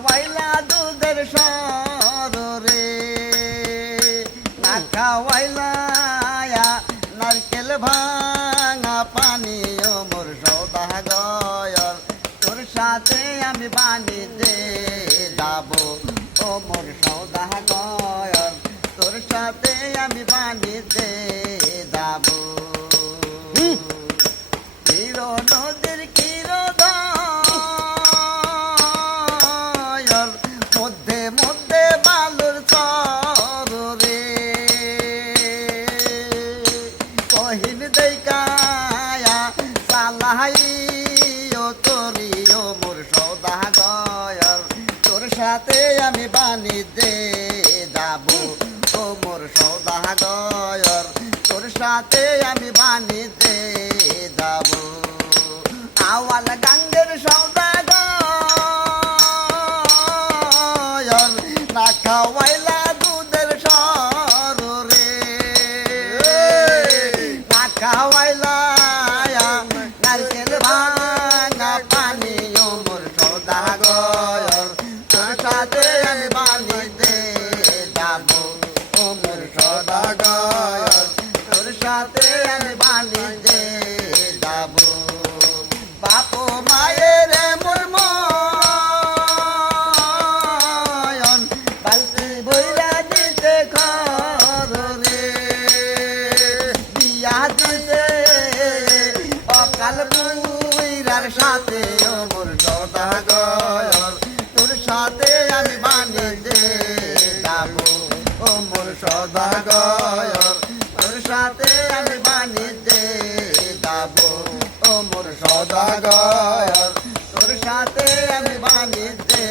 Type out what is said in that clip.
খাওয়াইলা দুধের সরে না খাওয়াইলা নারকেল ভাঙা পানি ও মোর সৌদাগর তোর সাথে আমি বাণিজ্যে যাব ও মোর সৌদাগর তোর সাথে আমি বাণিজ্যে যাব হিরো নদীর কিরদয়র মধ্যে মধ্যে বালুর চরে কহিন দেখায়া চালাই ও তোরি ও মোর সৌদাগর তোর সাথে আমি বাণিজ্যে যাব ও মোর সৌদাগর তোর সাথে আমি বাণিজ্যে যাব আওয়াল গাঙ্গের সৌদাগর না খাওয়াইলা দুধের সরে না খাওয়াইলা নারকেল ভাঙা পানি ও মোর সৌদাগর তোর সাথে আমি বাণিজ্যে যাব ও মোর সৌদাগর তোর সাথে আমি বাণিজ্যে যাব বাপ মায়ের মোর ময়ন বালতি বইরা দিতে ঘরে বিয়া দিতে অকাল বুইরার সাথে ও মোর সৌদাগর তোর সাথে আমি বাণিজ্যে যাব ও মোর সৌদাগর তোর সাথে আমি বাণিজ্যে যাব ও মোর সৌদাগর তোর সাথে আমি বাণিজ্যে